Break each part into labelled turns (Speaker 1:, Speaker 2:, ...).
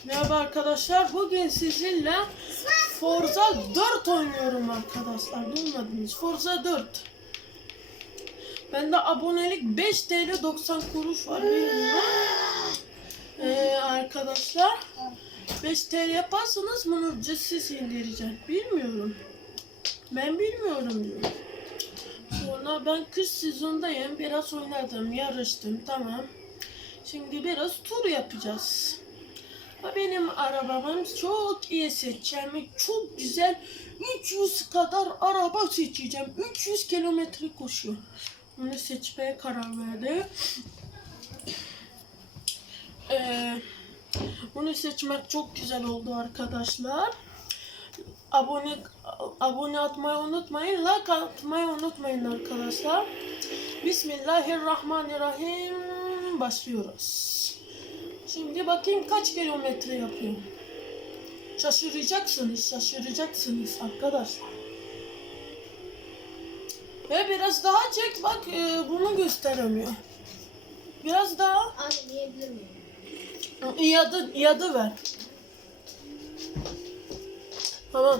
Speaker 1: Merhaba arkadaşlar. Bugün sizinle Forza 4 oynuyorum arkadaşlar. Duymadınız. Forza 4. Bende abonelik 5 TL 90 kuruş var. Bilmiyorum. Arkadaşlar 5 TL yaparsanız bunu ücretsiz indireceğim. Bilmiyorum. Ben bilmiyorum diyor. Sonra ben kış sezondayım. Biraz oynadım. Yarıştım. Tamam. Şimdi biraz tur yapacağız. Benim arabamın çok iyi seçeceğim. Çok güzel 300 kadar araba seçeceğim. 300 kilometre koşuyor. Bunu seçmeye karar verdim. Bunu seçmek çok güzel oldu arkadaşlar. Abone atmayı unutmayın. Like atmayı unutmayın arkadaşlar. Bismillahirrahmanirrahim. Başlıyoruz. Şimdi bakayım kaç kilometre yapıyor. Şaşıracaksınız arkadaşlar. Ve biraz daha çek bak, bunu gösteremiyor. Biraz daha.
Speaker 2: Anne diyebilir miyim?
Speaker 1: İadı ver. Tamam.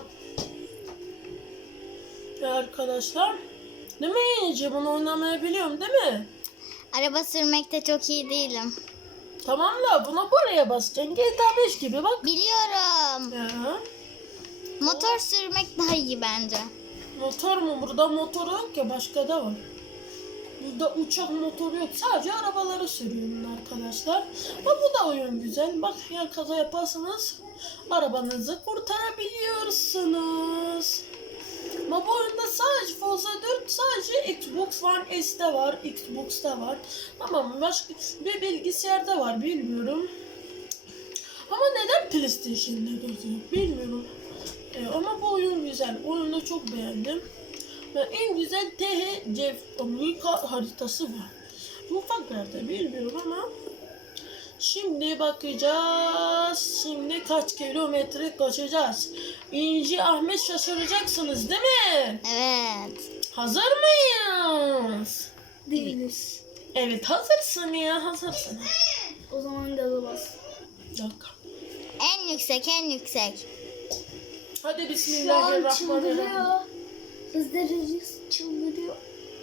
Speaker 1: Arkadaşlar. Değil mi İyice? Bunu oynamayı biliyorum değil mi?
Speaker 2: Araba sürmekte çok iyi değilim.
Speaker 1: Tamam da buna buraya basacaksın. GTA 5 gibi bak.
Speaker 2: Biliyorum.
Speaker 1: Ya.
Speaker 2: Motor sürmek daha iyi bence.
Speaker 1: Motor mu? Burada motor yok ya, başka da var. Burada uçak motoru yok. Sadece arabaları sürüyorum arkadaşlar. Bak bu da oyun güzel. Bak ya, kaza yaparsanız arabanızı kurtarabiliyorsunuz. Ama bu oyunda sadece Forza 4 sadece Xbox One S'de var. Xbox'ta var. Tamam, başka bir bilgisayarda var, bilmiyorum. Ama neden PlayStation'da gözüküyor bilmiyorum. Ama bu oyun güzel. Oyunu çok beğendim. Ve en güzel THC haritası var. Ufaklarda bilmiyorum ama. Şimdi bakacağız. Şimdi kaç kilometre koşacağız. İnci Ahmet, şaşıracaksınız değil mi?
Speaker 2: Evet.
Speaker 1: Hazır mıyız?
Speaker 3: Değiliz.
Speaker 1: Evet, hazırsın ya, hazırsın.
Speaker 3: O zaman gaza bas.
Speaker 1: Bir dakika.
Speaker 2: En yüksek.
Speaker 1: Hadi
Speaker 3: Şu an
Speaker 1: bismillahirrahmanirrahim.
Speaker 3: çıldırıyor. Hız derecesi çıldırıyor.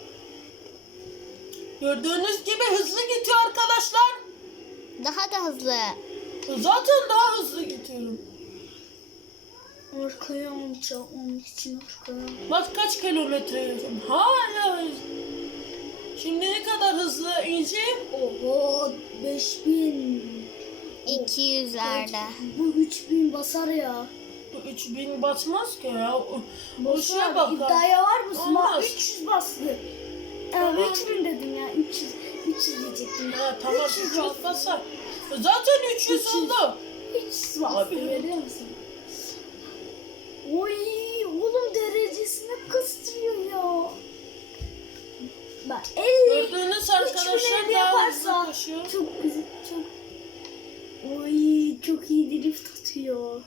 Speaker 1: Gördüğünüz gibi hızlı gidiyor arkadaşlar.
Speaker 2: Daha da hızlı.
Speaker 1: Zaten daha hızlı gidiyorum.
Speaker 3: Arkaya alacağım. Onun için arkaya.
Speaker 1: Bak kaç kilometre yazıyorum. Hala hızlı. Şimdi ne kadar hızlı İnci?
Speaker 3: Oho 5000.
Speaker 2: 200'lerde.
Speaker 3: Bu 3000 basar ya.
Speaker 1: Bu 3000 basmaz ki ya. O şeye
Speaker 3: Basar.
Speaker 1: bak.
Speaker 3: İddiaya var mısın?
Speaker 1: Olmaz.
Speaker 3: Bak 300 bastı.
Speaker 1: Tamam.
Speaker 3: 3000 dedim ya. 300 diyecektim.
Speaker 1: Ha, tamam
Speaker 3: 300
Speaker 1: 300 basar. Zaten 300 oldu.
Speaker 3: 300 bastı.
Speaker 1: Abi.
Speaker 3: Görüyor musun? Oy oğlum derecesini kıstırıyor ya. Bak 50.
Speaker 1: Gördüğünüz arkadaşlar
Speaker 3: 3050
Speaker 1: daha hızlı
Speaker 3: yaparsa
Speaker 1: koşuyor.
Speaker 3: çok güzel, çok. Oy çok iyi drift atıyor.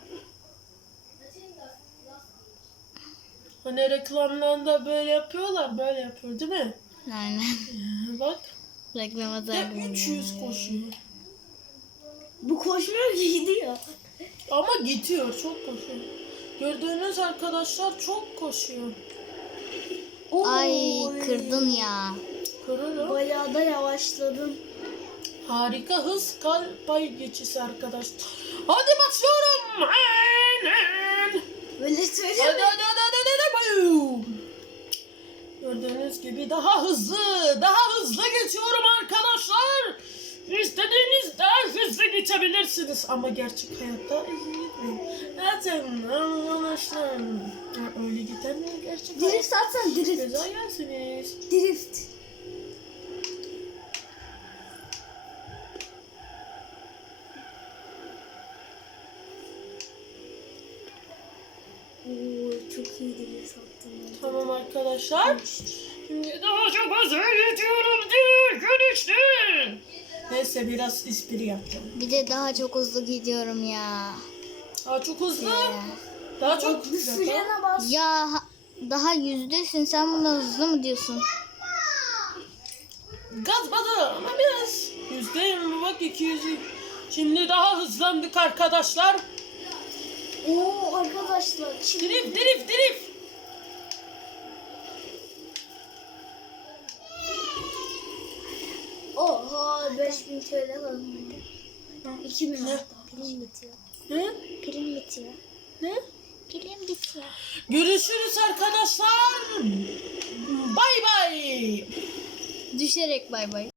Speaker 1: Hani reklamlarda böyle yapıyorlar, böyle yapıyor değil mi?
Speaker 2: Aynen.
Speaker 1: Bak.
Speaker 2: Reklama
Speaker 1: Hep 300 koşuyor.
Speaker 3: Bu koşmuyor ki gidiyor.
Speaker 1: Ama gidiyor, çok koşuyor. Gördüğünüz arkadaşlar çok koşuyor.
Speaker 2: Ay
Speaker 3: Oy.
Speaker 2: kırdın ya.
Speaker 1: Kırılır.
Speaker 3: Bayağı da yavaşladım.
Speaker 1: Harika hız kalp pay geçişi arkadaşlar. Hadi başlıyorum. Aynen.
Speaker 3: Böyle söyle.
Speaker 1: Hadi. Boom. Gördüğünüz gibi daha hızlı geçiyorum arkadaşlar. İstediğiniz daha hızlı geçebilirsiniz. Ama gerçek hayatta hızlı gitmeyin. Zaten arkadaşlar öyle gider mi gerçek hayatta?
Speaker 3: Drift atsan drift.
Speaker 1: Ceza yersiniz.
Speaker 3: Drift. Oo, çok iyi drift attın.
Speaker 1: Tamam arkadaşlar. Şimdi daha çok hızlı geçiyorum diye görüştüm. Neyse biraz espri yapacağım.
Speaker 2: Bir de daha çok hızlı gidiyorum ya.
Speaker 1: Daha çok hızlı. Daha çok
Speaker 3: Bir frene bas.
Speaker 2: Ya daha yüzdesin, sen buna hızlı mı diyorsun?
Speaker 1: Gaz bada ama biraz. %20 bak 200. Şimdi daha hızlandık arkadaşlar.
Speaker 3: Oo arkadaşlar. Şimdi
Speaker 1: Drift.
Speaker 3: oha 5000 TL kazandım. 2000 hatta.
Speaker 2: Pilim bitiyor.
Speaker 1: Hı?
Speaker 2: Pilim bitiyor.
Speaker 1: Ne?
Speaker 2: Pilim bitiyor.
Speaker 1: Görüşürüz arkadaşlar. Bay bay.
Speaker 2: Düşerek bay bay.